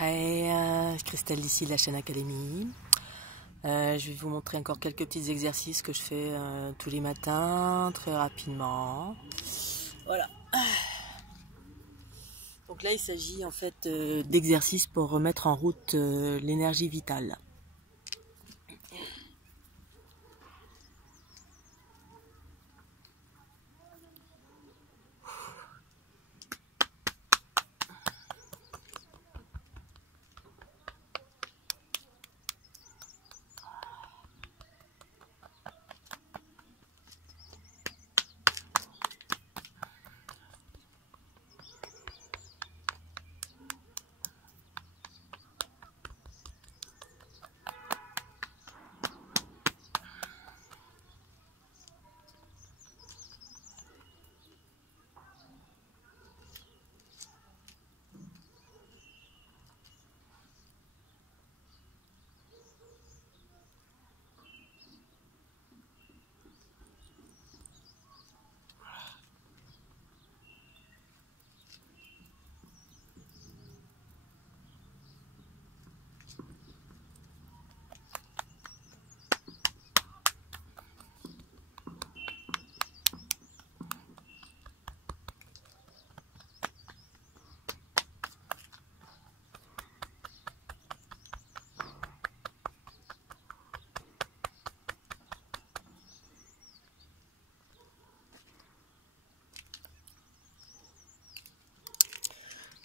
Hey, Christelle d'ici de la chaîne Académie. Je vais vous montrer encore quelques petits exercices que je fais tous les matins, très rapidement. Voilà. Donc là, il s'agit en fait d'exercices pour remettre en route l'énergie vitale.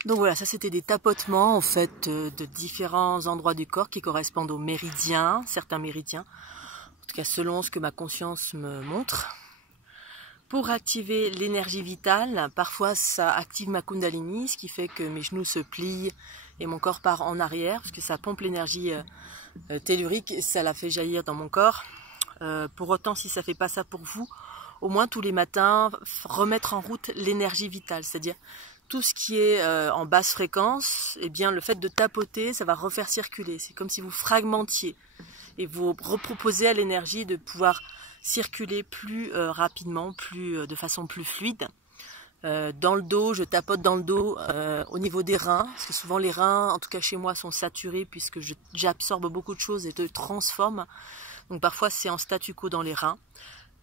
Donc voilà, ça c'était des tapotements en fait de différents endroits du corps qui correspondent aux méridiens, certains méridiens, en tout cas selon ce que ma conscience me montre. Pour activer l'énergie vitale, parfois ça active ma Kundalini, ce qui fait que mes genoux se plient et mon corps part en arrière, parce que ça pompe l'énergie tellurique et ça la fait jaillir dans mon corps. Pour autant, si ça ne fait pas ça pour vous, au moins tous les matins, remettre en route l'énergie vitale, c'est-à-dire tout ce qui est en basse fréquence, eh bien le fait de tapoter, ça va refaire circuler. C'est comme si vous fragmentiez et vous reproposez à l'énergie de pouvoir circuler plus rapidement, de façon plus fluide. Dans le dos, je tapote dans le dos au niveau des reins, parce que souvent les reins, en tout cas chez moi, sont saturés puisque j'absorbe beaucoup de choses et de transforme. Donc parfois c'est en statu quo dans les reins.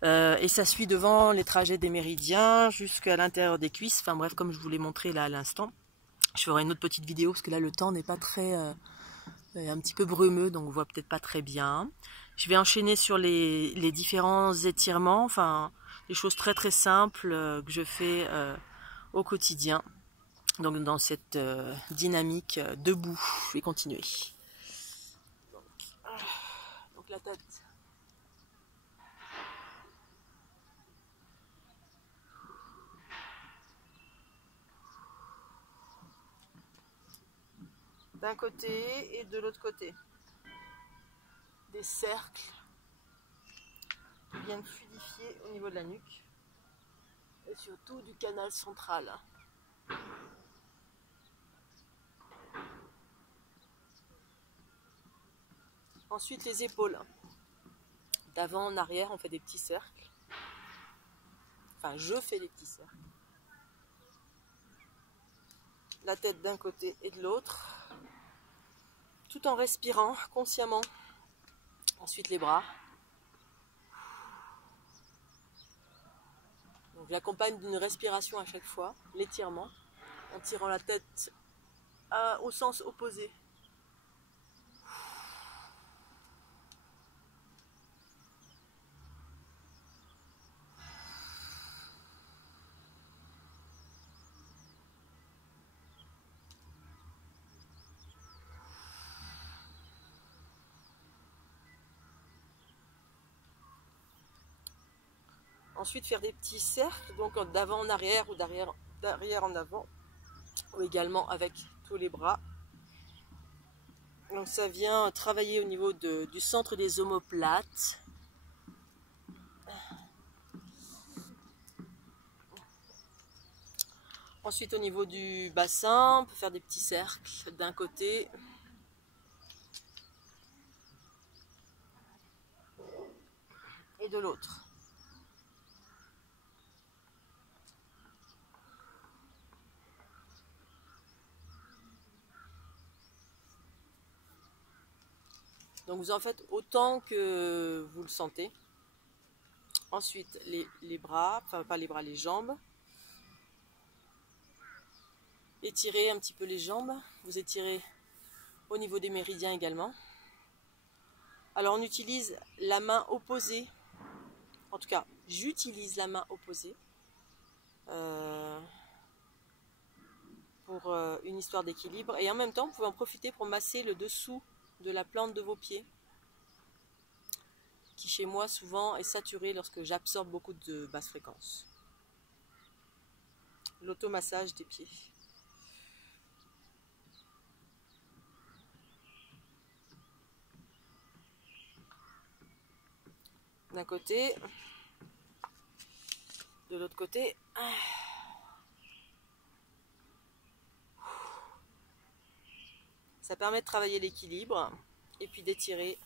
Et ça suit devant les trajets des méridiens jusqu'à l'intérieur des cuisses. Enfin bref, comme je vous l'ai montré là à l'instant. Je ferai une autre petite vidéo parce que là le temps n'est pas très... un petit peu brumeux, donc on voit peut-être pas très bien. Je vais enchaîner sur les différents étirements, enfin des choses très très simples que je fais au quotidien. Donc dans cette dynamique debout, je vais continuer. Donc la tête. D'un côté et de l'autre côté. Des cercles qui viennent fluidifier au niveau de la nuque et surtout du canal central. Ensuite les épaules. D'avant en arrière, on fait des petits cercles. Enfin, je fais des petits cercles. La tête d'un côté et de l'autre, tout en respirant consciemment. Ensuite les bras. Donc j'accompagne d'une respiration à chaque fois, l'étirement, en tirant la tête au sens opposé. Ensuite faire des petits cercles, donc d'avant en arrière ou d'arrière en avant, ou également avec tous les bras. Donc ça vient travailler au niveau du centre des omoplates. Ensuite au niveau du bassin, on peut faire des petits cercles d'un côté. Et de l'autre. Donc vous en faites autant que vous le sentez. Ensuite, les bras, enfin pas les bras, les jambes. Étirez un petit peu les jambes. Vous étirez au niveau des méridiens également. Alors on utilise la main opposée. En tout cas, j'utilise la main opposée. Pour une histoire d'équilibre. Et en même temps, vous pouvez en profiter pour masser le dessous de la plante de vos pieds. Qui chez moi souvent est saturé lorsque j'absorbe beaucoup de basses fréquences. L'automassage des pieds. D'un côté, de l'autre côté. Ça permet de travailler l'équilibre et puis d'étirer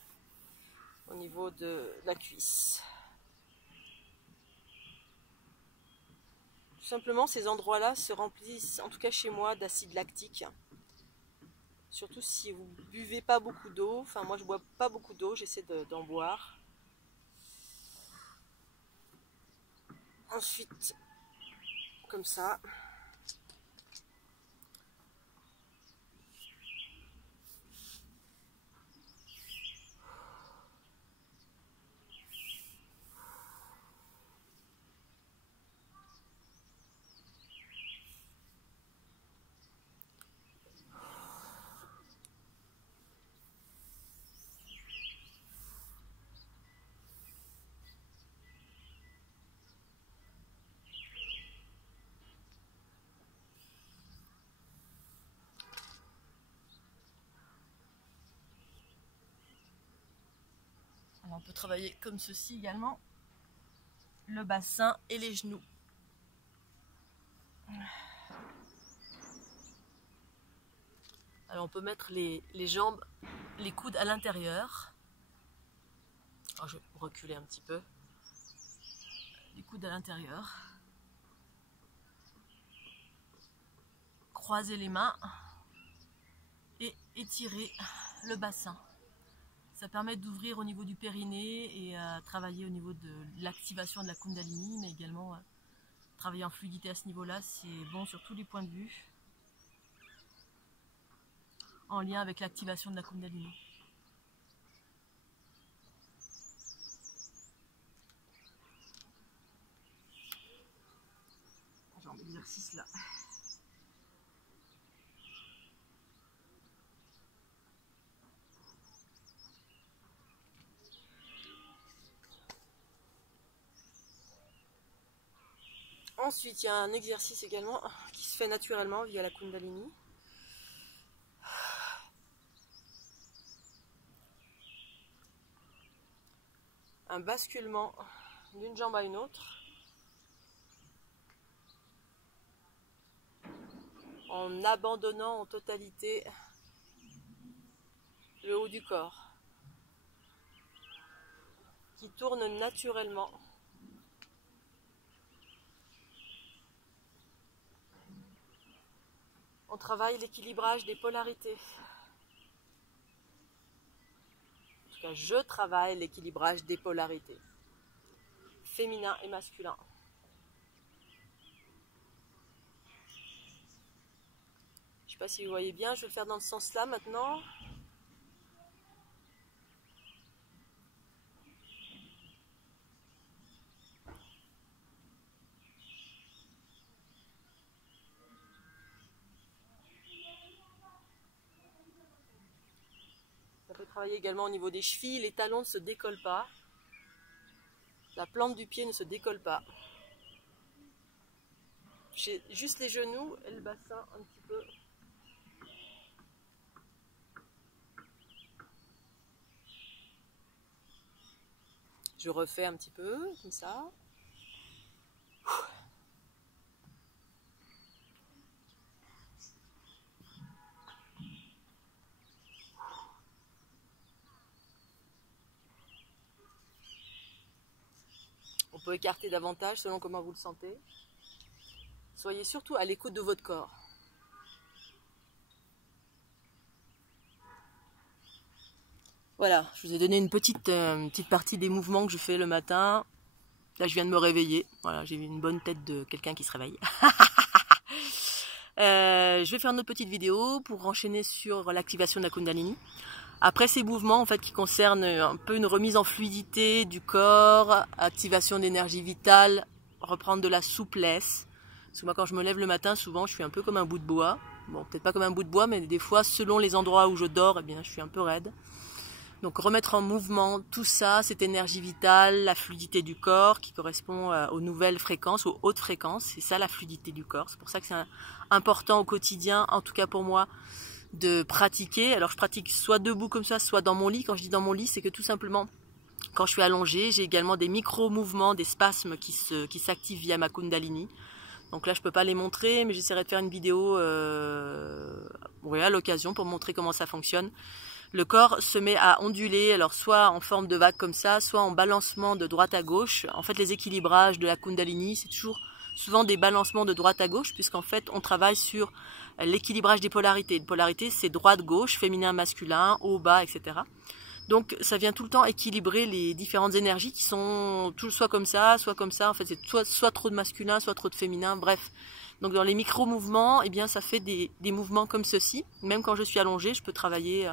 au niveau de la cuisse. Tout simplement, ces endroits-là se remplissent, en tout cas chez moi, d'acide lactique. Surtout si vous buvez pas beaucoup d'eau. Enfin, moi, je bois pas beaucoup d'eau, j'essaie d'en boire. Ensuite, comme ça. Alors on peut travailler comme ceci également, le bassin et les genoux. Alors on peut mettre les jambes, les coudes à l'intérieur. Alors je vais reculer un petit peu. Les coudes à l'intérieur. Croiser les mains et étirer le bassin. Ça permet d'ouvrir au niveau du périnée et travailler au niveau de l'activation de la Kundalini, mais également travailler en fluidité à ce niveau-là, c'est bon sur tous les points de vue, en lien avec l'activation de la Kundalini. Genre d'exercice là. Ensuite, il y a un exercice également qui se fait naturellement via la Kundalini. Un basculement d'une jambe à une autre. En abandonnant en totalité le haut du corps. Qui tourne naturellement. On travaille l'équilibrage des polarités. En tout cas, je travaille l'équilibrage des polarités. Féminin et masculin. Je ne sais pas si vous voyez bien, je vais le faire dans ce sens-là maintenant. Ça peut travailler également au niveau des chevilles, les talons ne se décollent pas. La plante du pied ne se décolle pas. J'ai juste les genoux et le bassin un petit peu. Je refais un petit peu, comme ça. On peut écarter davantage selon comment vous le sentez. Soyez surtout à l'écoute de votre corps. Voilà. Voilà, je vous ai donné une petite partie des mouvements que je fais le matin. Là, je viens de me réveiller. Voilà, j'ai une bonne tête de quelqu'un qui se réveille. Je vais faire une autre petite vidéo pour enchaîner sur l'activation de la Kundalini. Après ces mouvements en fait qui concernent un peu une remise en fluidité du corps, activation d'énergie vitale, reprendre de la souplesse. Parce que moi quand je me lève le matin, souvent je suis un peu comme un bout de bois. Bon, peut-être pas comme un bout de bois, mais des fois selon les endroits où je dors, eh bien je suis un peu raide. Donc remettre en mouvement tout ça, cette énergie vitale, la fluidité du corps qui correspond aux nouvelles fréquences, aux hautes fréquences. C'est ça la fluidité du corps. C'est pour ça que c'est important au quotidien, en tout cas pour moi, de pratiquer. Alors je pratique soit debout comme ça, soit dans mon lit. Quand je dis dans mon lit, c'est que tout simplement, quand je suis allongée, j'ai également des micro-mouvements, des spasmes qui s'activent via ma Kundalini. Donc là, je peux pas les montrer, mais j'essaierai de faire une vidéo à l'occasion pour montrer comment ça fonctionne. Le corps se met à onduler, alors soit en forme de vague comme ça, soit en balancement de droite à gauche. En fait, les équilibrages de la Kundalini, c'est toujours souvent des balancements de droite à gauche, puisqu'en fait, on travaille sur l'équilibrage des polarités. Une polarité, c'est droite-gauche, féminin-masculin, haut-bas, etc. Donc, ça vient tout le temps équilibrer les différentes énergies qui sont soit comme ça, soit comme ça. En fait, c'est soit trop de masculin, soit trop de féminin, bref. Donc, dans les micro-mouvements, eh bien, ça fait des mouvements comme ceci. Même quand je suis allongée, je peux travailler...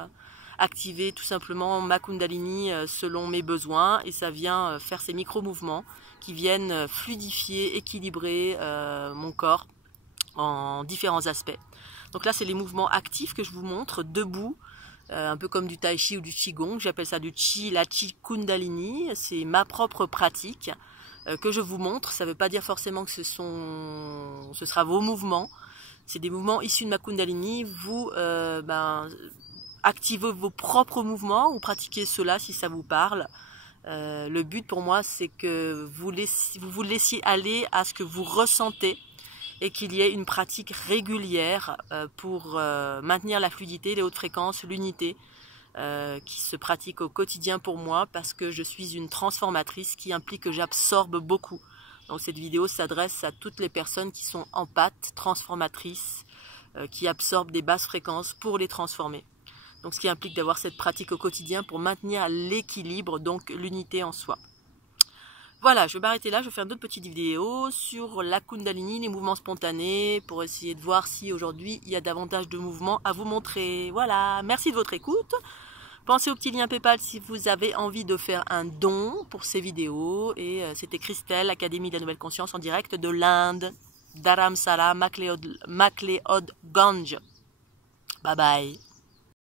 activer tout simplement ma Kundalini selon mes besoins et ça vient faire ces micro-mouvements qui viennent fluidifier, équilibrer mon corps en différents aspects. Donc là, c'est les mouvements actifs que je vous montre, debout, un peu comme du tai chi ou du qigong. J'appelle ça du chi, la chi Kundalini. C'est ma propre pratique que je vous montre. Ça ne veut pas dire forcément que ce sera vos mouvements. C'est des mouvements issus de ma Kundalini. Vous, activez vos propres mouvements ou pratiquez cela si ça vous parle. Le but pour moi, c'est que vous vous laissiez aller à ce que vous ressentez et qu'il y ait une pratique régulière pour maintenir la fluidité, les hautes fréquences, l'unité qui se pratique au quotidien pour moi parce que je suis une transformatrice qui implique que j'absorbe beaucoup. Donc cette vidéo s'adresse à toutes les personnes qui sont empathes, transformatrices, qui absorbent des basses fréquences pour les transformer. Donc ce qui implique d'avoir cette pratique au quotidien pour maintenir l'équilibre, donc l'unité en soi. Voilà, je vais m'arrêter là, je vais faire d'autres petites vidéos sur la Kundalini, les mouvements spontanés, pour essayer de voir si aujourd'hui il y a davantage de mouvements à vous montrer. Voilà, merci de votre écoute. Pensez au petit lien PayPal si vous avez envie de faire un don pour ces vidéos. Et c'était Christelle, Académie de la Nouvelle Conscience en direct de l'Inde, Dharamsala, MacLeod Ganj. Bye bye.